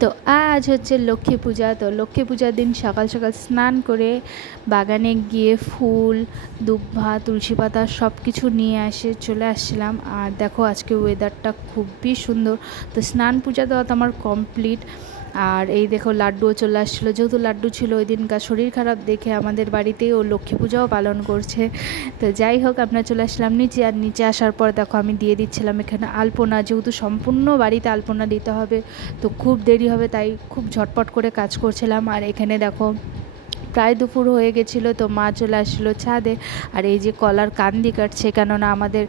তো আজ হচ্ছে লক্ষ্মী পূজা। তো লক্ষ্মী পূজার দিন সকাল সকাল স্নান করে বাগানে গিয়ে ফুল, দুব্বা, তুলসী পাতা সব কিছু নিয়ে চলে আসছিলাম। আর দেখো আজকে ওয়েদারটা খুবই সুন্দর। তো স্নান পূজা তো আমার কমপ্লিট। আর এই দেখো লাড্ডুও চলে আসছিলো, যেহেতু লাড্ডু ছিল ওই দিনকার শরীর খারাপ দেখে আমাদের বাড়িতেই ও লক্ষ্মী পূজাও পালন করছে। তো যাই হোক আমরা চলে আসলাম নিচে। আর নিচে আসার পর দেখো আমি দিয়ে দিচ্ছিলাম এখানে আলপনা, যেহেতু সম্পূর্ণ বাড়িতে আলপনা দিতে হবে তো খুব দেরি হবে, তাই খুব ঝটপট করে কাজ করছিলাম। আর এখানে দেখো প্রায় দুপুর হয়ে গেছিলো, তো মা চলে আসছিলো ছাদে। আর এই যে কলার কান্দি কাটছে, কেননা আমাদের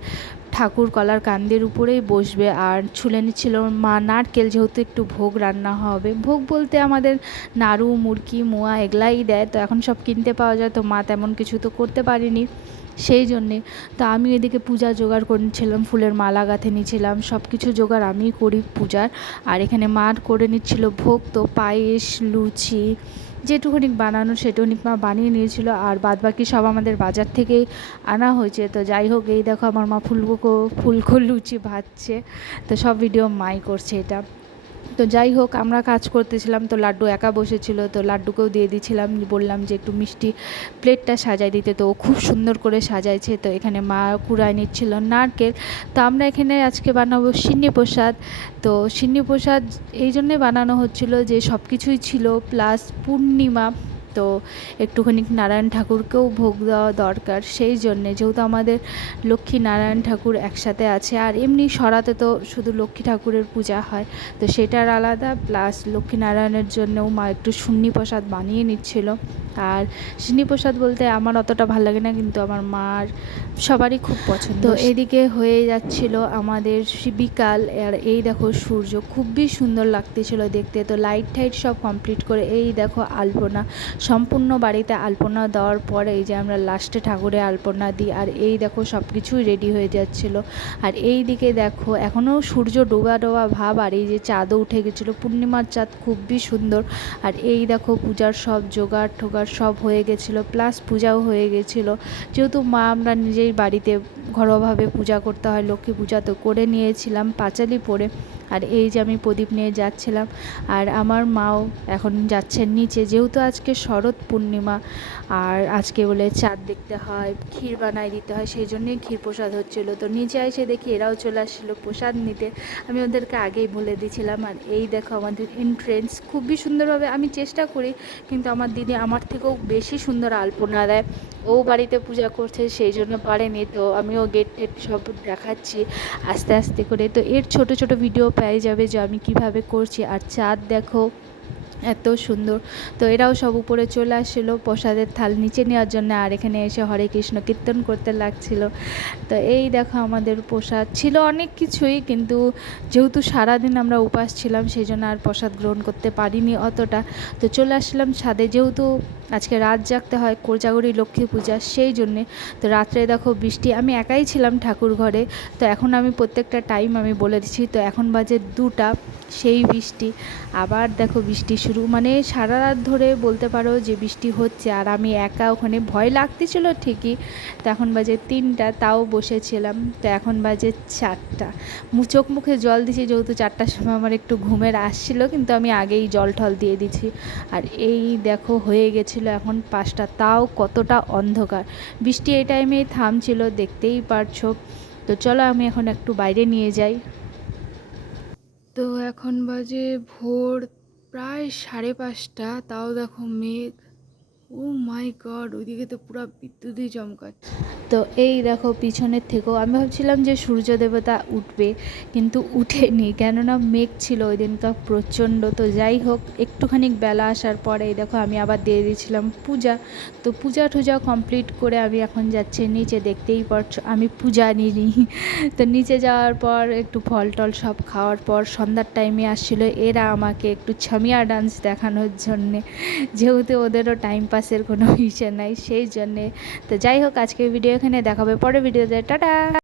ঠাকুর কলার কান্দের উপরেই বসবে। আর ছুলে নিচ্ছিল মা নারকেল, যেহেতু একটু ভোগ রান্না হবে। ভোগ বলতে আমাদের নাড়ু, মুরকি, মোয়া এগুলাই দেয়, তো এখন সব কিনতে পাওয়া যায়, তো মা তেমন কিছু তো করতে পারিনি সেই জন্যে। তো আমি এদিকে পূজা জোগাড় করেছিলাম, ফুলের মালা গাঁথে নিয়েছিলাম, সব কিছু জোগাড় আমিই করি পূজার। আর এখানে মা করে নিচ্ছিল ভোগ, তো পায়েস, লুচি যেটুকুনি বানানো সেটুকুনি মা বানিয়ে নিয়েছিল। আর বাদবাকি সব আমাদের বাজার থেকেই আনা হয়েছে। তো যাই হোক এই দেখো আমার মা ফুলকো লুচি ভাজছে, তো সব ভিডিও মাই করছে এটা। তো যাই হোক আমরা কাজ করতেছিলাম, তো লাড্ডু একা বসেছিল, তো লাড্ডুকেও দিয়ে দিয়েছিলাম, বললাম যে একটু মিষ্টি প্লেটটা সাজাই দিতে, তো ও খুব সুন্দর করে সাজাইছে। তো এখানে মা কুড়ায় নিচ্ছিল নারকেল। তো আমরা এখানে আজকে বানাবো সিন্নি প্রসাদ। তো সিন্নি প্রসাদ এই জন্যে বানানো হচ্ছিল যে সব কিছুই ছিল, প্লাস পূর্ণিমা, তো একটুখানি নারায়ণ ঠাকুরকেও ভোগ দেওয়া দরকার, সেই জন্যে, যেহেতু আমাদের লক্ষ্মী নারায়ণ ঠাকুর একসাথে আছে। আর এমনি সরাতে তো শুধু লক্ষ্মী ঠাকুরের পূজা হয়, তো সেটার আলাদা, প্লাস লক্ষ্মীনারায়ণের জন্যও মা একটু সুন্নি প্রসাদ বানিয়ে নিচ্ছিল। আর সিন্নি প্রসাদ বলতে আমার অতটা ভালো লাগে না, কিন্তু আমার মার সবারই খুব পছন্দ। তো এদিকে হয়ে যাচ্ছিল আমাদের বিকাল। আর এই দেখো সূর্য খুবই সুন্দর লাগতেছিল দেখতে। তো লাইট টাইট সব কমপ্লিট করে এই দেখো আলপনা, সম্পূর্ণ বাড়িতে আলপনা দেওয়ার পর এই যে আমরা লাস্টে ঠাকুরে আলপনা দিই। আর এই দেখো সব কিছুই রেডি হয়ে যাচ্ছিলো। আর এই দিকে দেখো এখনও সূর্য ডোবা ডোবা ভাব, আর এই যে চাঁদও উঠে গেছিলো, পূর্ণিমার চাঁদ খুবই সুন্দর। আর এই দেখো পূজার সব জোগাড় ঠোগাড় সব হয়ে গেছিলো, প্লাস পূজাও হয়ে গেছিলো। যেহেতু মা আমরা নিজেই বাড়িতে ঘরোয়াভাবে পূজা করতে হয়, লক্ষ্মী পূজা তো করে নিয়েছিলাম পাঁচালি পরে। আর এই যে আমি প্রদীপ নিয়ে যাচ্ছিলাম, আর আমার মাও এখন যাচ্ছেন নিচে, যেহেতু আজকে শরৎ পূর্ণিমা আর আজকে বলে চাঁদ দেখতে হয়, ক্ষীর বানাই দিতে হয়, সেই জন্যই ক্ষীর প্রসাদ হচ্ছিলো। তো নিচে এসে দেখি এরাও চলে আসছিলো প্রসাদ নিতে, আমি ওদেরকে আগেই বলে দিয়েছিলাম। আর এই দেখো আমাদের এন্ট্রেন্স খুবই সুন্দরভাবে, আমি চেষ্টা করি, কিন্তু আমার দিদি আমার থেকেও বেশি সুন্দর আলপনা দেয়। ও বাড়িতে পূজা করছে সেই জন্য পারেনি, তো আমিও গেট টেট সব দেখাচ্ছি আস্তে আস্তে করে। তো এর ছোট ছোট ভিডিও পেয়ে যাবে যে আমি কিভাবে করছি। আর চাঁদ দেখো এত সুন্দর। তো এরাও সব উপরে চলে আসছিলো প্রসাদের থাল নিচে নেওয়ার জন্য, আর এখানে এসে হরে কৃষ্ণ কীর্তন করতে লাগছিল। তো এই দেখো আমাদের প্রসাদ ছিল অনেক কিছুই, কিন্তু যেহেতু সারাদিন আমরা উপাস ছিলাম সেই জন্য আর প্রসাদ গ্রহণ করতে পারিনি অতটা। তো চলে আসলাম ছাদে, যেহেতু আজকে রাত জাগতে হয়, কোজাগরী লক্ষ্মী পূজা, সেই জন্যে। তো রাত্রে দেখো বৃষ্টি, আমি একাই ছিলাম ঠাকুর ঘরে। তো এখন আমি প্রত্যেকটা টাইম আমি বলে দিচ্ছি, তো এখন বাজে 2টা, সেই বৃষ্টি আবার দেখো বৃষ্টি শুরু, মানে সারা রাত ধরে বলতে পারো যে বৃষ্টি হচ্ছে। আর আমি একা ওখানে, ভয় লাগতেছিল ঠিকই। তো এখন বাজে 3টা, তাও বসেছিলাম। তো এখন বাজে 4টা, চোখ মুখে জল দিছি, যেহেতু 4টার সময় আমার একটু ঘুমের আসছিলো, কিন্তু আমি আগেই জল ঠল দিয়ে দিছি। আর এই দেখো হয়ে গেছিলো এখন 5টা, তাও কতটা অন্ধকার। বৃষ্টি এই টাইমেই থামছিল, দেখতেই পারছো। তো চলো আমি এখন একটু বাইরে নিয়ে যাই। তো এখন বাজে ভোর প্রায় 5:30, তাও দেখো মেঘ। ও মাই গড, ওইদিকে তো পুরো বিদ্যুৎই চমকাচ্ছে। তো এই দেখো পিছনের থেকেও আমি ভাবছিলাম যে সূর্য দেবতা উঠবে, কিন্তু উঠেনি, কেননা মেঘ ছিল ওই দিনকার প্রচণ্ড। তো যাই হোক একটুখানি বেলা আসার পরে এই দেখো আমি আবার দিয়ে দিয়েছিলাম পূজা। তো পূজা টুজা কমপ্লিট করে আমি এখন যাচ্ছি নিচে, দেখতেই পারছো আমি পূজা নিই। তো নিচে যাওয়ার পর একটু ফল টল সব খাওয়ার পর সন্ধ্যার টাইমে আসছিলো এরা আমাকে একটু ছামিয়া ডান্স দেখানোর জন্যে, যেহেতু ওদেরও টাইম পাসের কোনো ইসে নাই সেই জন্যে। তো যাই হোক আজকের ভিডিও এখানে দেখাবে, পরে ভিডিওতে টাটা।